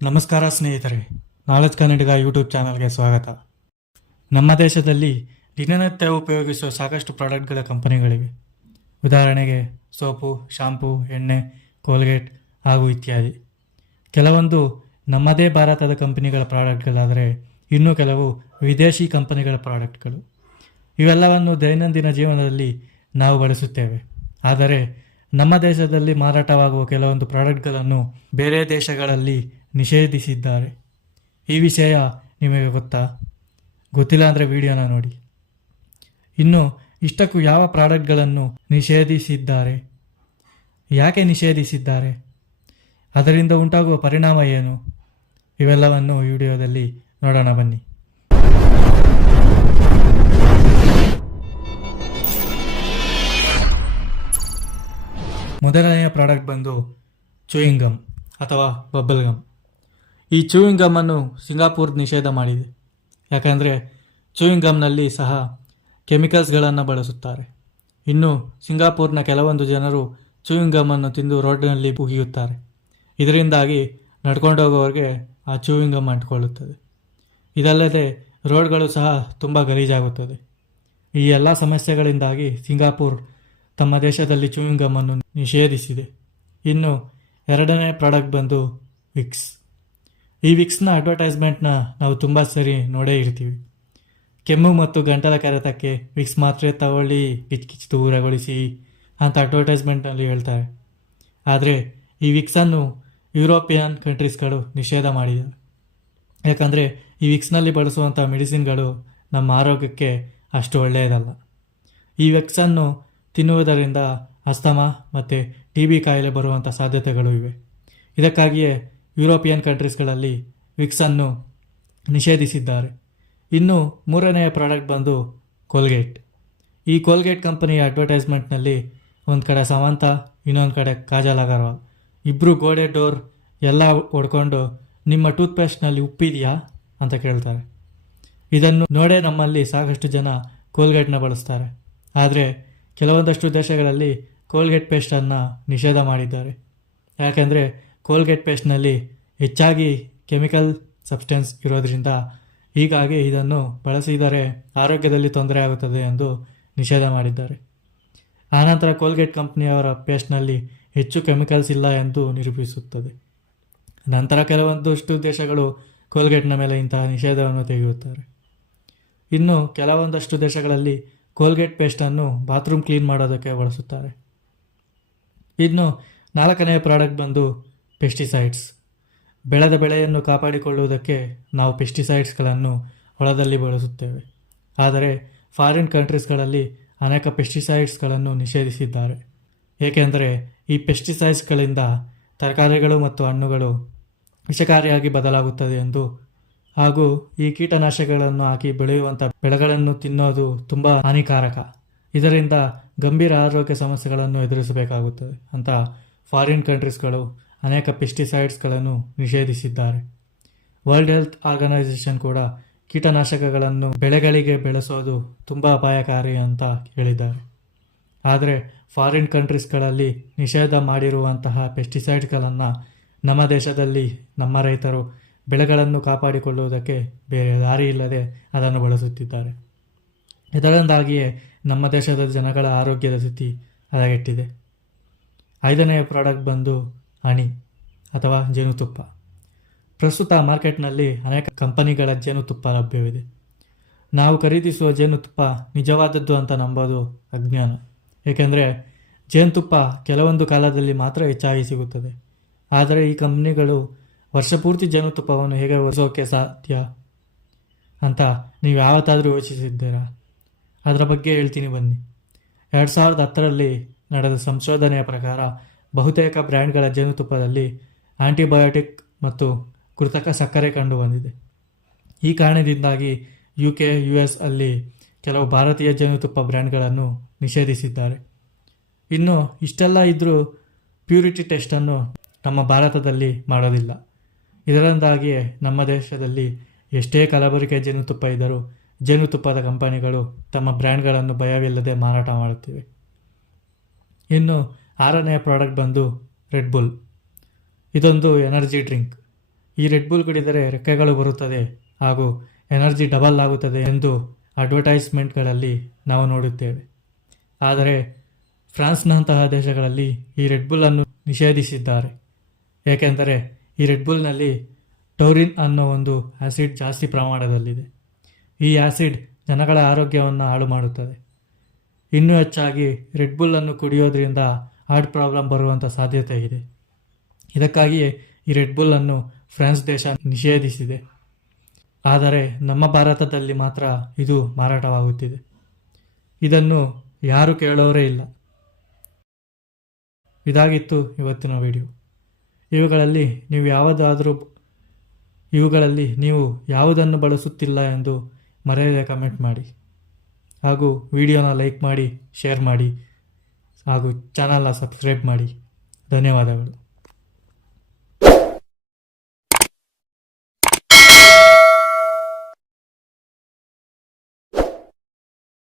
ನಮಸ್ಕಾರ ಸ್ನೇಹಿತರೆ, ನಾಲೆಜ್ ಕನ್ನಡಿಗ ಯೂಟ್ಯೂಬ್ ಚಾನಲ್ಗೆ ಸ್ವಾಗತ. ನಮ್ಮ ದೇಶದಲ್ಲಿ ದಿನನಿತ್ಯ ಉಪಯೋಗಿಸುವ ಸಾಕಷ್ಟು ಪ್ರಾಡಕ್ಟ್ಗಳ ಕಂಪನಿಗಳಿವೆ. ಉದಾಹರಣೆಗೆ ಸೋಪು, ಶಾಂಪೂ, ಎಣ್ಣೆ, ಕೋಲ್ಗೇಟ್ ಹಾಗೂ ಇತ್ಯಾದಿ. ಕೆಲವೊಂದು ನಮ್ಮದೇ ಭಾರತದ ಕಂಪನಿಗಳ ಪ್ರಾಡಕ್ಟ್ಗಳಾದರೆ ಇನ್ನೂ ಕೆಲವು ವಿದೇಶಿ ಕಂಪನಿಗಳ ಪ್ರಾಡಕ್ಟ್ಗಳು. ಇವೆಲ್ಲವನ್ನು ದೈನಂದಿನ ಜೀವನದಲ್ಲಿ ನಾವು ಬಳಸುತ್ತೇವೆ. ಆದರೆ ನಮ್ಮ ದೇಶದಲ್ಲಿ ಮಾರಾಟವಾಗುವ ಕೆಲವೊಂದು ಪ್ರಾಡಕ್ಟ್ಗಳನ್ನು ಬೇರೆ ದೇಶಗಳಲ್ಲಿ ನಿಷೇಧಿಸಿದ್ದಾರೆ. ಈ ವಿಷಯ ನಿಮಗೆ ಗೊತ್ತಾ? ಗೊತ್ತಿಲ್ಲ ಅಂದರೆ ವಿಡಿಯೋನ ನೋಡಿ. ಇನ್ನು ಇಷ್ಟಕ್ಕೂ ಯಾವ ಪ್ರಾಡಕ್ಟ್ಗಳನ್ನು ನಿಷೇಧಿಸಿದ್ದಾರೆ, ಯಾಕೆ ನಿಷೇಧಿಸಿದ್ದಾರೆ, ಅದರಿಂದ ಉಂಟಾಗುವ ಪರಿಣಾಮ ಏನು, ಇವೆಲ್ಲವನ್ನು ವಿಡಿಯೋದಲ್ಲಿ ನೋಡೋಣ ಬನ್ನಿ. ಮೊದಲನೆಯ ಪ್ರಾಡಕ್ಟ್ ಬಂದು ಚೂಯಿಂಗ್ ಗಮ್ ಅಥವಾ ಬಬಲ್ ಗಮ್. ಈ ಚೂಯಿಂಗ್ ಗಮ್ಮನ್ನು ಸಿಂಗಾಪುರ್ ನಿಷೇಧ ಮಾಡಿದೆ. ಯಾಕೆಂದರೆ ಚೂಯಿಂಗ್ ಗಮ್ನಲ್ಲಿ ಸಹ ಕೆಮಿಕಲ್ಸ್ಗಳನ್ನು ಬಳಸುತ್ತಾರೆ. ಇನ್ನು ಸಿಂಗಾಪುರ್ನ ಕೆಲವೊಂದು ಜನರು ಚೂಯಿಂಗ್ ಗಮ್ಮನ್ನು ತಿಂದು ರೋಡ್ನಲ್ಲಿ ಉಗಿಯುತ್ತಾರೆ. ಇದರಿಂದಾಗಿ ನಡ್ಕೊಂಡು ಹೋಗೋರಿಗೆ ಆ ಚೂಯಿಂಗ್ ಗಮ್ ಅಂಟಿಕೊಳ್ಳುತ್ತದೆ. ಇದಲ್ಲದೆ ರೋಡ್ಗಳು ಸಹ ತುಂಬ ಗಲೀಜಾಗುತ್ತದೆ. ಈ ಎಲ್ಲ ಸಮಸ್ಯೆಗಳಿಂದಾಗಿ ಸಿಂಗಾಪುರ್ ತಮ್ಮ ದೇಶದಲ್ಲಿ ಚೂಯಿಂಗ್ ಗಮ್ಮನ್ನು ನಿಷೇಧಿಸಿದೆ. ಇನ್ನು ಎರಡನೇ ಪ್ರಾಡಕ್ಟ್ ಬಂದು ವಿಕ್ಸ್. ಈ ವಿಕ್ಸ್ನ ಅಡ್ವರ್ಟೈಸ್ಮೆಂಟ್ನ ನಾವು ತುಂಬ ಸರಿ ನೋಡೇ ಇರ್ತೀವಿ. ಕೆಮ್ಮು ಮತ್ತು ಗಂಟಲ ಕೆರೆತಕ್ಕೆ ವಿಕ್ಸ್ ಮಾತ್ರೆ ತಗೊಳ್ಳಿ, ಕಿಚ್ಚು ದೂರಗೊಳಿಸಿ ಅಂತ ಅಡ್ವರ್ಟೈಸ್ಮೆಂಟ್ನಲ್ಲಿ ಹೇಳ್ತಾರೆ. ಆದರೆ ಈ ವಿಕ್ಸನ್ನು ಯುರೋಪಿಯನ್ ಕಂಟ್ರೀಸ್ಗಳು ನಿಷೇಧ ಮಾಡಿವೆ. ಯಾಕಂದರೆ ಈ ವಿಕ್ಸ್ನಲ್ಲಿ ಬಳಸುವಂಥ ಮೆಡಿಸಿನ್ಗಳು ನಮ್ಮ ಆರೋಗ್ಯಕ್ಕೆ ಅಷ್ಟು ಒಳ್ಳೆಯದಲ್ಲ. ಈ ವಿಕ್ಸನ್ನು ತಿನ್ನುವುದರಿಂದ ಅಸ್ತಮಾ ಮತ್ತು TB ಕಾಯಿಲೆ ಬರುವಂಥ ಸಾಧ್ಯತೆಗಳು ಇವೆ. ಇದಕ್ಕಾಗಿಯೇ ಯುರೋಪಿಯನ್ ಕಂಟ್ರೀಸ್ಗಳಲ್ಲಿ ವಿಕ್ಸನ್ನು ನಿಷೇಧಿಸಿದ್ದಾರೆ. ಇನ್ನು ಮೂರನೆಯ ಪ್ರಾಡಕ್ಟ್ ಬಂದು ಕೋಲ್ಗೇಟ್. ಈ ಕೋಲ್ಗೇಟ್ ಕಂಪನಿಯ ಅಡ್ವರ್ಟೈಸ್ಮೆಂಟ್ನಲ್ಲಿ ಒಂದು ಕಡೆ ಸಮಂತ, ಇನ್ನೊಂದು ಕಡೆ ಕಾಜಲ್ ಅಗರ್ವಾಲ್ ಇಬ್ಬರು ಗೋಡೆ ಡೋರ್ ಎಲ್ಲ ಹೊಡ್ಕೊಂಡು ನಿಮ್ಮ ಟೂತ್ಪೇಸ್ಟ್ನಲ್ಲಿ ಉಪ್ಪಿದೆಯಾ ಅಂತ ಕೇಳ್ತಾರೆ. ಇದನ್ನು ನೋಡೇ ನಮ್ಮಲ್ಲಿ ಸಾಕಷ್ಟು ಜನ ಕೋಲ್ಗೇಟ್ನ ಬಳಸ್ತಾರೆ. ಆದರೆ ಕೆಲವೊಂದಷ್ಟು ದೇಶಗಳಲ್ಲಿ ಕೋಲ್ಗೇಟ್ ಪೇಸ್ಟನ್ನು ನಿಷೇಧ ಮಾಡಿದ್ದಾರೆ. ಯಾಕೆಂದರೆ ಕೋಲ್ಗೇಟ್ ಪೇಸ್ಟ್ನಲ್ಲಿ ಹೆಚ್ಚಾಗಿ ಕೆಮಿಕಲ್ ಸಬ್ಸ್ಟೆನ್ಸ್ ಇರೋದರಿಂದ, ಹೀಗಾಗಿ ಇದನ್ನು ಬಳಸಿದರೆ ಆರೋಗ್ಯದಲ್ಲಿ ತೊಂದರೆ ಆಗುತ್ತದೆ ಎಂದು ನಿಷೇಧ ಮಾಡಿದ್ದಾರೆ. ಆನಂತರ ಕೋಲ್ಗೇಟ್ ಕಂಪ್ನಿಯವರ ಪೇಸ್ಟ್ನಲ್ಲಿ ಹೆಚ್ಚು ಕೆಮಿಕಲ್ಸ್ ಇಲ್ಲ ಎಂದು ನಿರೂಪಿಸುತ್ತದೆ. ನಂತರ ಕೆಲವೊಂದಷ್ಟು ದೇಶಗಳು ಕೋಲ್ಗೇಟ್ನ ಮೇಲೆ ಇಂತಹ ನಿಷೇಧವನ್ನು ತೆಗೆಯುತ್ತಾರೆ. ಇನ್ನು ಕೆಲವೊಂದಷ್ಟು ದೇಶಗಳಲ್ಲಿ ಕೋಲ್ಗೇಟ್ ಪೇಸ್ಟನ್ನು ಬಾತ್ರೂಮ್ ಕ್ಲೀನ್ ಮಾಡೋದಕ್ಕೆ ಬಳಸುತ್ತಾರೆ. ಇನ್ನು ನಾಲ್ಕನೆಯ ಪ್ರಾಡಕ್ಟ್ ಬಂದು ಪೆಸ್ಟಿಸೈಡ್ಸ್. ಬೆಳೆದ ಬೆಳೆಯನ್ನು ಕಾಪಾಡಿಕೊಳ್ಳುವುದಕ್ಕೆ ನಾವು ಪೆಸ್ಟಿಸೈಡ್ಸ್ಗಳನ್ನು ಹೊಲದಲ್ಲಿ ಬಳಸುತ್ತೇವೆ. ಆದರೆ ಫಾರಿನ್ ಕಂಟ್ರೀಸ್ಗಳಲ್ಲಿ ಅನೇಕ ಪೆಸ್ಟಿಸೈಡ್ಸ್ಗಳನ್ನು ನಿಷೇಧಿಸಿದ್ದಾರೆ. ಏಕೆಂದರೆ ಈ ಪೆಸ್ಟಿಸೈಡ್ಸ್ಗಳಿಂದ ತರಕಾರಿಗಳು ಮತ್ತು ಹಣ್ಣುಗಳು ವಿಷಕಾರಿಯಾಗಿ ಬದಲಾಗುತ್ತದೆ ಎಂದು, ಹಾಗೂ ಈ ಕೀಟನಾಶಕಗಳನ್ನು ಹಾಕಿ ಬೆಳೆಯುವಂಥ ಬೆಳೆಗಳನ್ನು ತಿನ್ನೋದು ತುಂಬ ಹಾನಿಕಾರಕ. ಇದರಿಂದ ಗಂಭೀರ ಆರೋಗ್ಯ ಸಮಸ್ಯೆಗಳನ್ನು ಎದುರಿಸಬೇಕಾಗುತ್ತದೆ ಅಂತ ಫಾರಿನ್ ಕಂಟ್ರೀಸ್ಗಳು ಅನೇಕ ಪೆಸ್ಟಿಸೈಡ್ಸ್ಗಳನ್ನು ನಿಷೇಧಿಸಿದ್ದಾರೆ. ವರ್ಲ್ಡ್ ಹೆಲ್ತ್ ಆರ್ಗನೈಸೇಷನ್ ಕೂಡ ಕೀಟನಾಶಕಗಳನ್ನು ಬೆಳೆಗಳಿಗೆ ಬೆಳೆಸೋದು ತುಂಬ ಅಪಾಯಕಾರಿ ಅಂತ ಹೇಳಿದ್ದಾರೆ. ಆದರೆ ಫಾರಿನ್ ಕಂಟ್ರೀಸ್ಗಳಲ್ಲಿ ನಿಷೇಧ ಮಾಡಿರುವಂತಹ ಪೆಸ್ಟಿಸೈಡ್ಗಳನ್ನು ನಮ್ಮ ದೇಶದಲ್ಲಿ ನಮ್ಮ ರೈತರು ಬೆಳೆಗಳನ್ನು ಕಾಪಾಡಿಕೊಳ್ಳುವುದಕ್ಕೆ ಬೇರೆ ದಾರಿ ಇಲ್ಲದೆ ಅದನ್ನು ಬಳಸುತ್ತಿದ್ದಾರೆ. ಇದರಿಂದಾಗಿಯೇ ನಮ್ಮ ದೇಶದ ಜನಗಳ ಆರೋಗ್ಯದ ಸ್ಥಿತಿ ಹದಗೆಟ್ಟಿದೆ. ಐದನೆಯ ಪ್ರಾಡಕ್ಟ್ ಬಂದು ಹನಿ ಅಥವಾ ಜೇನುತುಪ್ಪ. ಪ್ರಸ್ತುತ ಮಾರ್ಕೆಟ್ನಲ್ಲಿ ಅನೇಕ ಕಂಪನಿಗಳ ಜೇನುತುಪ್ಪ ಲಭ್ಯವಿದೆ. ನಾವು ಖರೀದಿಸುವ ಜೇನುತುಪ್ಪ ನಿಜವಾದದ್ದು ಅಂತ ನಂಬೋದು ಅಜ್ಞಾನ. ಏಕೆಂದರೆ ಜೇನುತುಪ್ಪ ಕೆಲವೊಂದು ಕಾಲದಲ್ಲಿ ಮಾತ್ರ ಹೆಚ್ಚಾಗಿ ಸಿಗುತ್ತದೆ. ಆದರೆ ಈ ಕಂಪನಿಗಳು ವರ್ಷಪೂರ್ತಿ ಜೇನುತುಪ್ಪವನ್ನು ಹೇಗೆ ಒದಗಿಸೋಕೆ ಸಾಧ್ಯ ಅಂತ ನೀವು ಯಾವತ್ತಾದರೂ ಯೋಚಿಸಿದ್ದೀರಾ? ಅದರ ಬಗ್ಗೆ ಹೇಳ್ತೀನಿ ಬನ್ನಿ. 2010ರಲ್ಲಿ ನಡೆದ ಸಂಶೋಧನೆಯ ಪ್ರಕಾರ ಬಹುತೇಕ ಬ್ರ್ಯಾಂಡ್ಗಳ ಜೇನುತುಪ್ಪದಲ್ಲಿ ಆಂಟಿಬಯೋಟಿಕ್ ಮತ್ತು ಕೃತಕ ಸಕ್ಕರೆ ಕಂಡುಬಂದಿದೆ. ಈ ಕಾರಣದಿಂದಾಗಿ UK, US ಅಲ್ಲಿ ಕೆಲವು ಭಾರತೀಯ ಜೇನುತುಪ್ಪ ಬ್ರ್ಯಾಂಡ್ಗಳನ್ನು ನಿಷೇಧಿಸಿದ್ದಾರೆ. ಇನ್ನು ಇಷ್ಟೆಲ್ಲ ಇದ್ದರೂ ಪ್ಯೂರಿಟಿ ಟೆಸ್ಟನ್ನು ನಮ್ಮ ಭಾರತದಲ್ಲಿ ಮಾಡೋದಿಲ್ಲ. ಇದರಿಂದಾಗಿಯೇ ನಮ್ಮ ದೇಶದಲ್ಲಿ ಎಷ್ಟೇ ಕಲಬೆರಕೆ ಜೇನುತುಪ್ಪ ಇದ್ದರೂ ಜೇನುತುಪ್ಪದ ಕಂಪನಿಗಳು ತಮ್ಮ ಬ್ರ್ಯಾಂಡ್ಗಳನ್ನು ಭಯವಿಲ್ಲದೆ ಮಾರಾಟ ಮಾಡುತ್ತಿವೆ. ಇನ್ನು ಆರನೆಯ ಪ್ರಾಡಕ್ಟ್ ಬಂದು ರೆಡ್ ಬುಲ್. ಇದೊಂದು ಎನರ್ಜಿ ಡ್ರಿಂಕ್. ಈ ರೆಡ್ ಬುಲ್ ಕುಡಿದರೆ ರೆಕ್ಕೆಗಳು ಬರುತ್ತದೆ ಹಾಗೂ ಎನರ್ಜಿ ಡಬಲ್ ಆಗುತ್ತದೆ ಎಂದು ಅಡ್ವರ್ಟೈಸ್ಮೆಂಟ್ಗಳಲ್ಲಿ ನಾವು ನೋಡುತ್ತೇವೆ. ಆದರೆ ಫ್ರಾನ್ಸ್ನಂತಹ ದೇಶಗಳಲ್ಲಿ ಈ ರೆಡ್ ಬುಲ್ಲನ್ನು ನಿಷೇಧಿಸಿದ್ದಾರೆ. ಏಕೆಂದರೆ ಈ ರೆಡ್ ಬುಲ್ನಲ್ಲಿ ಟೌರಿನ್ ಅನ್ನೋ ಒಂದು ಆ್ಯಸಿಡ್ ಜಾಸ್ತಿ ಪ್ರಮಾಣದಲ್ಲಿದೆ. ಈ ಆ್ಯಸಿಡ್ ಜನಗಳ ಆರೋಗ್ಯವನ್ನು ಹಾಳು ಮಾಡುತ್ತದೆ. ಇನ್ನೂ ಹೆಚ್ಚಾಗಿ ರೆಡ್ ಬುಲ್ಲನ್ನು ಕುಡಿಯೋದ್ರಿಂದ ಹಾರ್ಟ್ ಪ್ರಾಬ್ಲಮ್ ಬರುವಂಥ ಸಾಧ್ಯತೆ ಇದೆ. ಇದಕ್ಕಾಗಿಯೇ ಈ ರೆಡ್ ಬುಲ್ಲನ್ನು ಫ್ರಾನ್ಸ್ ದೇಶ ನಿಷೇಧಿಸಿದೆ. ಆದರೆ ನಮ್ಮ ಭಾರತದಲ್ಲಿ ಮಾತ್ರ ಇದು ಮಾರಾಟವಾಗುತ್ತಿದೆ. ಇದನ್ನು ಯಾರು ಕೇಳೋರೇ ಇಲ್ಲ. ಇದಾಗಿತ್ತು ಇವತ್ತಿನ ವಿಡಿಯೋ. ಇವುಗಳಲ್ಲಿ ನೀವು ಯಾವುದನ್ನು ಬಳಸುತ್ತಿಲ್ಲ ಎಂದು ಮರೆಯದೆ ಕಮೆಂಟ್ ಮಾಡಿ ಹಾಗೂ ವಿಡಿಯೋನ ಲೈಕ್ ಮಾಡಿ, ಶೇರ್ ಮಾಡಿ ಹಾಗೂ ಚಾನಲ್ನ ಸಬ್ಸ್ಕ್ರೈಬ್ ಮಾಡಿ. ಧನ್ಯವಾದಗಳು.